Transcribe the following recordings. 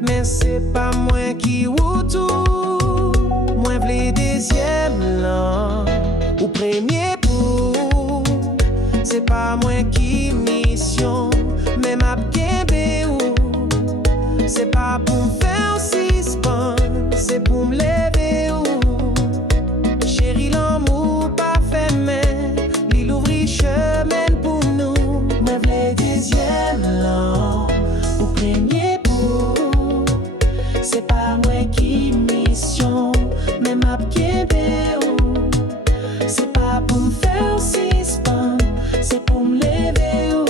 mais c'est pas moi qui ou tout. Moi v'le deuxième là, ou premier pour. C'est pas moi qui mission, mais m'a kembe ou. C'est pas pour me faire suspendre, c'est pour me lever ou. Chérie, l'amour pas fait mais il ouvre chemin pour nous. Moi v'le deuxième là, ou premier pour. C'est pas moi qui mission, mais m'a kembe ou. C'est pas pour me faire suspendre, c'est pour me lever ou.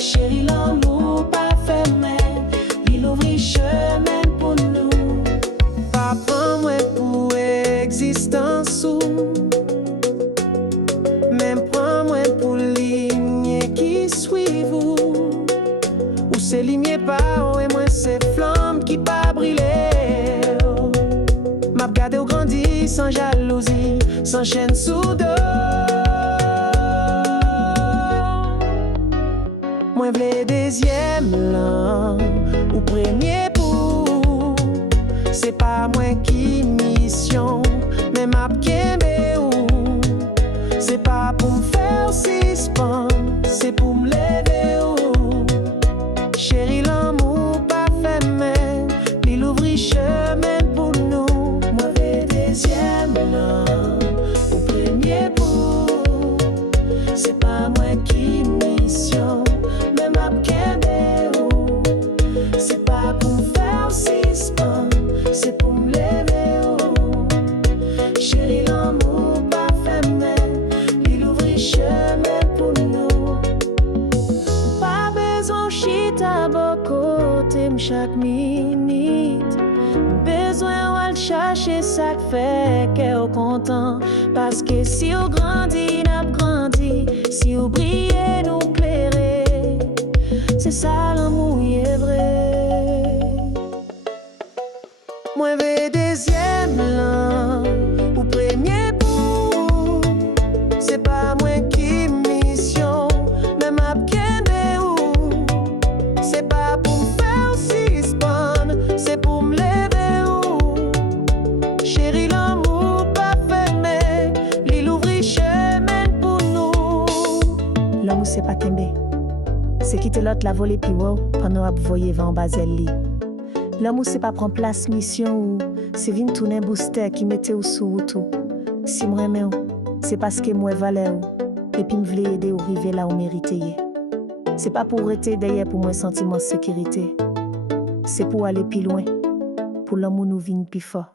Chérie, l'amour pas fait mais il ouvre chemin pour nous. Pas prendre moi pour existence ou. Même prends moi pour ligne qui suivent ou. Ou c'est ligne pas ou et moi c'est flamme qui pas brûler. M'a regardé au grandi sans jalousie, sans chaîne sous dos. Moi v'le deuxième là, ou premier pour. C'est pas moi qui mission, mais m'a kembe ou. C'est pas pour me faire suspendre, c'est pour me lever ou. Chérie, l'amour pas fait mais il ouvre chemin pour nous. Moi v'le deuxième là, ou premier pour. C'est pas moi qui mission, mais m'a kembe ou. C'est pas pour me faire suspendre, c'est pour me lever ou. Chérie, l'amour pas fait mais il ouvre chemin pour nous. Pas besoin chita bon côté chaque minute. Besoin de chercher ça fait qu'est content. Parce que si on grandit, n'a grandi. Si on brille, nous clairer. C'est ça l'amour est vrai. Moi vais deuxième là, ou premier pour. C'est pas moi qui mission, mais m'a kembe ou. C'est pas pour me faire suspendre, c'est pour me lever ou. Chérie, l'amour pas fait mais il ouvre chemin pour nous. L'amour c'est pas kembe, c'est quitter l'autre la voler puis wow pendant ap voyer vent bazel li. L'amour c'est pas prendre place mission ou c'est vinn tourner booster qui mette ou sous ou tout. Si moi aime ou, c'est parce que moi valeur ou et puis me vle aider ou river là où mériter. C'est pas pour rester derrière pour moi sentiment de sécurité. C'est pour aller plus loin. Pour l'amour nous vinn plus fort.